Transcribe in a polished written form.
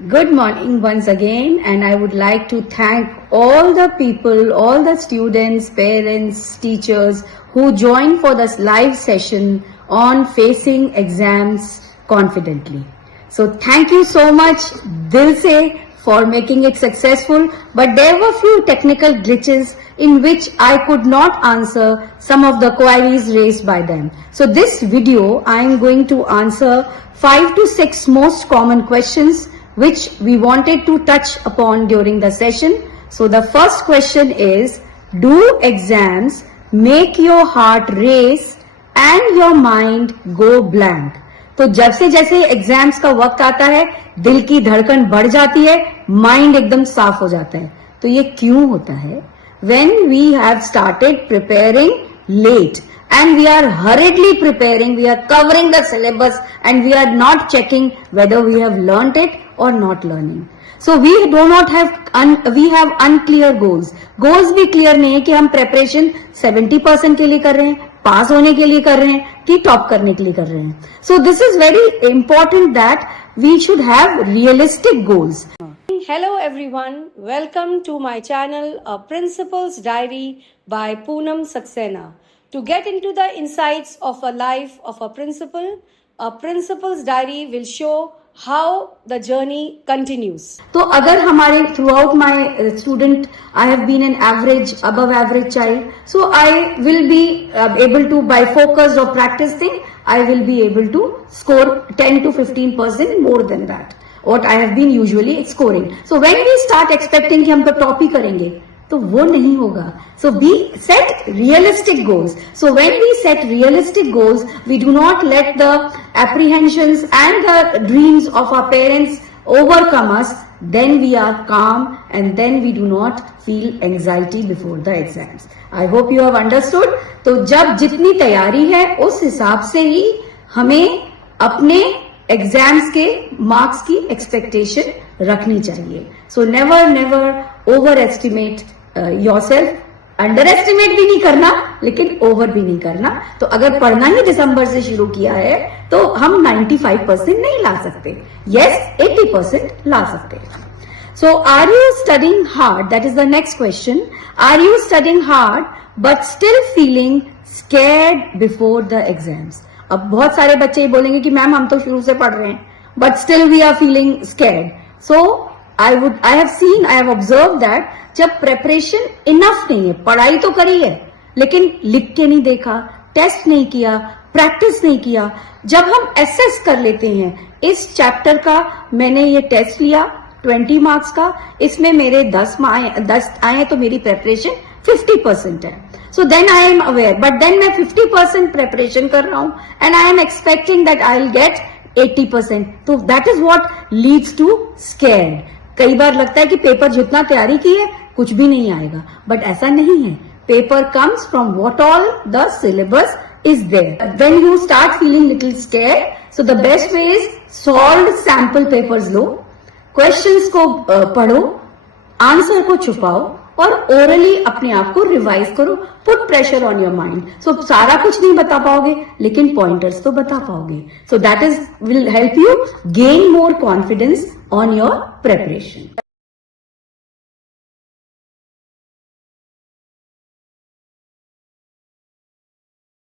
Good morning once again, and I would like to thank all the people, all the students, parents, teachers who joined for this live session on facing exams confidently. So thank you so much, Dil se, for making it successful, but there were few technical glitches in which I could not answer some of the queries raised by them. So this video, I am going to answer 5 to 6 most common questions which we wanted to touch upon during the session. So the first question is, do exams make your heart race and your mind go blank? तो जब से जैसे exams का वक्त आता है, दिल की धड़कन बढ़ जाती है, माइंड एकदम साफ हो जाता है. तो ये क्यों होता है? When we have started preparing late and we are hurriedly preparing, we are covering the syllabus and we are not checking whether we have learnt it or not learning. So we do not have, we have unclear goals. Goals भी clear नहीं है कि हम preparation 70% के लिए कर रहे हैं, पास होने के लिए कर रहे हैं कि टॉप करने के लिए कर रहे हैं. So this is very important that we should have realistic goals. Hello everyone, welcome to my channel, A Principal's Diary by Poonam Saxena. To get into the insights of a life of a principal, A Principal's Diary will show how the journey continues. तो अगर हमारे throughout my student, I have been an average, above average child, so I will be able to, by focus or practicing, I will be able to score 10 to 15% more than that. What I have been usually scoring. So when we start expecting कि हम तो top ही करेंगे, तो वो नहीं होगा. So we set realistic goals. So when we set realistic goals, we do not let the apprehensions and the dreams of our parents overcome us. Then we are calm and then we do not feel anxiety before the exams. I hope you have understood. तो जब जितनी तैयारी है उस हिसाब से ही हमें अपने एग्जाम्स के मार्क्स की एक्सपेक्टेशन रखनी चाहिए. So never over estimate yourself. Under estimate भी नहीं करना लेकिन ओवर भी नहीं करना. तो अगर पढ़ना ही दिसंबर से शुरू किया है तो हम 95% नहीं ला सकते. यस, 80% ला सकते. So are you studying hard? That is the next question. Are you studying hard but still feeling scared before the exams? अब बहुत सारे बच्चे बोलेंगे कि मैम हम तो शुरू से पढ़ रहे हैं, but still we are feeling scared. So I have observe that जब प्रेपरेशन इनफ नहीं है, पढ़ाई तो करी है लेकिन लिख के नहीं देखा, टेस्ट नहीं किया, प्रैक्टिस नहीं किया. जब हम एसेस कर लेते हैं इस चैप्टर का, मैंने ये टेस्ट लिया 20 मार्क्स का, इसमें मेरे 10 आए तो मेरी प्रेपरेशन 50% है. So then I am aware, but then मैं 50% preparation कर रहा हूँ and I am expecting that I will get 80%. तो that is what leads to scared. कई बार लगता है कि पेपर जितना तैयारी की है कुछ भी नहीं आएगा, but ऐसा नहीं है. Paper comes from what all the syllabus is there. When you start feeling little scared, so the best way is solved sample papers low, questions को पढ़ो, आंसर को छुपाओ और ओरली अपने आप को रिवाइज करो. Put pressure on your mind. So सारा कुछ नहीं बता पाओगे लेकिन पॉइंटर्स तो बता पाओगे. So that is will help you gain more confidence on your preparation.